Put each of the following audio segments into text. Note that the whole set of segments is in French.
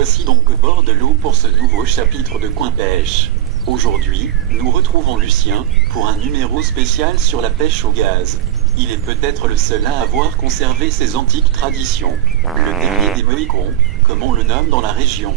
voici donc au bord de l'eau pour ce nouveau chapitre de Coin Pêche. Aujourd'hui, nous retrouvons Lucien, pour un numéro spécial sur la pêche au gaz. Il est peut-être le seul à avoir conservé ses antiques traditions. Le dernier des Mohicans, comme on le nomme dans la région.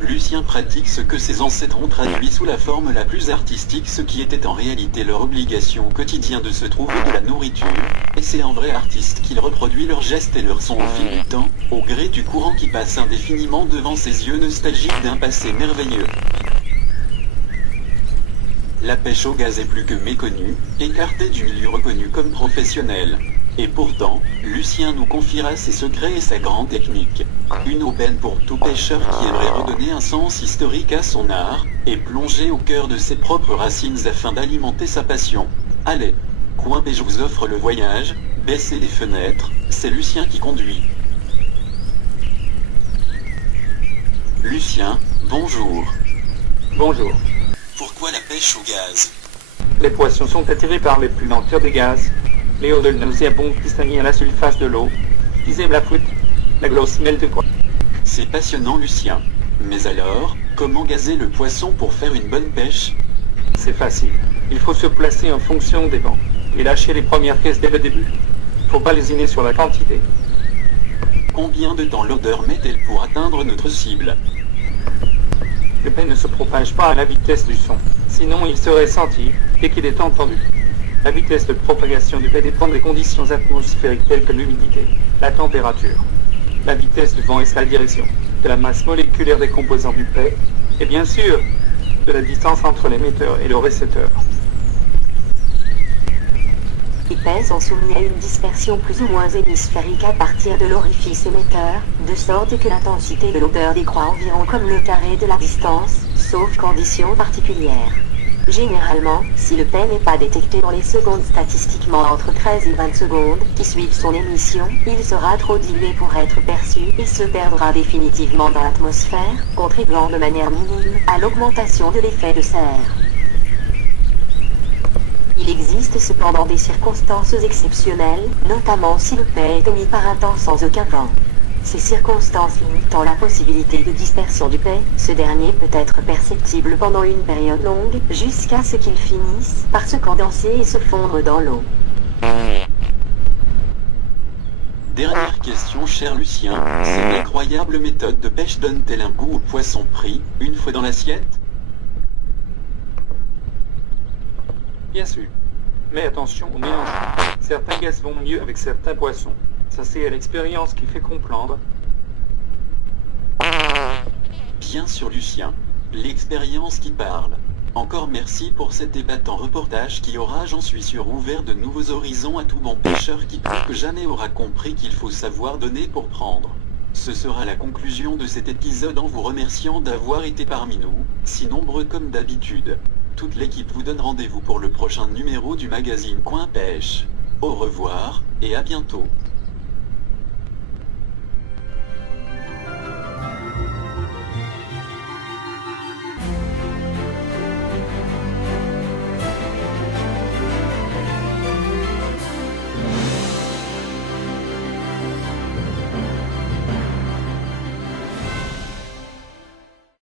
Lucien pratique ce que ses ancêtres ont traduit sous la forme la plus artistique, ce qui était en réalité leur obligation quotidienne de se trouver de la nourriture, et c'est un vrai artiste qu'il reproduit leurs gestes et leurs sons au fil du temps, au gré du courant qui passe indéfiniment devant ses yeux nostalgiques d'un passé merveilleux. La pêche au gaz est plus que méconnue, écartée du milieu reconnu comme professionnel. Et pourtant, Lucien nous confiera ses secrets et sa grande technique. Une aubaine pour tout pêcheur qui aimerait redonner un sens historique à son art, et plonger au cœur de ses propres racines afin d'alimenter sa passion. Allez, Coin Pêche vous offre le voyage, baissez les fenêtres, c'est Lucien qui conduit. Lucien, bonjour. Bonjour. Pourquoi la pêche au gaz? Les poissons sont attirés par les plus lenteurs des gaz. Les odeurs nauséabondes qui stagnent à la surface de l'eau. Ils aiment la flûte, la grosse mêle de quoi. C'est passionnant, Lucien. Mais alors, comment gazer le poisson pour faire une bonne pêche? C'est facile. Il faut se placer en fonction des vents et lâcher les premières caisses dès le début. Faut pas lésiner sur la quantité. Combien de temps l'odeur met-elle pour atteindre notre cible? Le paix ne se propage pas à la vitesse du son. Sinon, il serait senti dès qu'il est entendu. La vitesse de propagation du paix dépend des conditions atmosphériques telles que l'humidité, la température, la vitesse du vent et sa direction, de la masse moléculaire des composants du paix, et bien sûr, de la distance entre l'émetteur et le récepteur. Les paies sont soumis à une dispersion plus ou moins hémisphérique à partir de l'orifice émetteur, de sorte que l'intensité de l'odeur décroît environ comme le carré de la distance, sauf conditions particulières. Généralement, si le paix n'est pas détecté dans les secondes statistiquement entre 13 et 20 secondes qui suivent son émission, il sera trop dilué pour être perçu et se perdra définitivement dans l'atmosphère, contribuant de manière minime à l'augmentation de l'effet de serre. Il existe cependant des circonstances exceptionnelles, notamment si le paix est émis par un temps sans aucun vent. Ces circonstances limitant la possibilité de dispersion du paix, ce dernier peut être perceptible pendant une période longue, jusqu'à ce qu'il finisse par se condenser et se fondre dans l'eau. Dernière question, cher Lucien. Cette incroyable méthode de pêche donne-t-elle un goût au poisson pris, une fois dans l'assiette? Bien sûr. Mais attention au mélange. Certains gaz vont mieux avec certains poissons. Ça, c'est l'expérience qui fait comprendre. Bien sûr, Lucien. L'expérience qui parle. Encore merci pour cet épatant reportage qui aura, j'en suis sûr, ouvert de nouveaux horizons à tout bon pêcheur qui plus que jamais aura compris qu'il faut savoir donner pour prendre. Ce sera la conclusion de cet épisode en vous remerciant d'avoir été parmi nous, si nombreux comme d'habitude. Toute l'équipe vous donne rendez-vous pour le prochain numéro du magazine Coin Pêche. Au revoir, et à bientôt.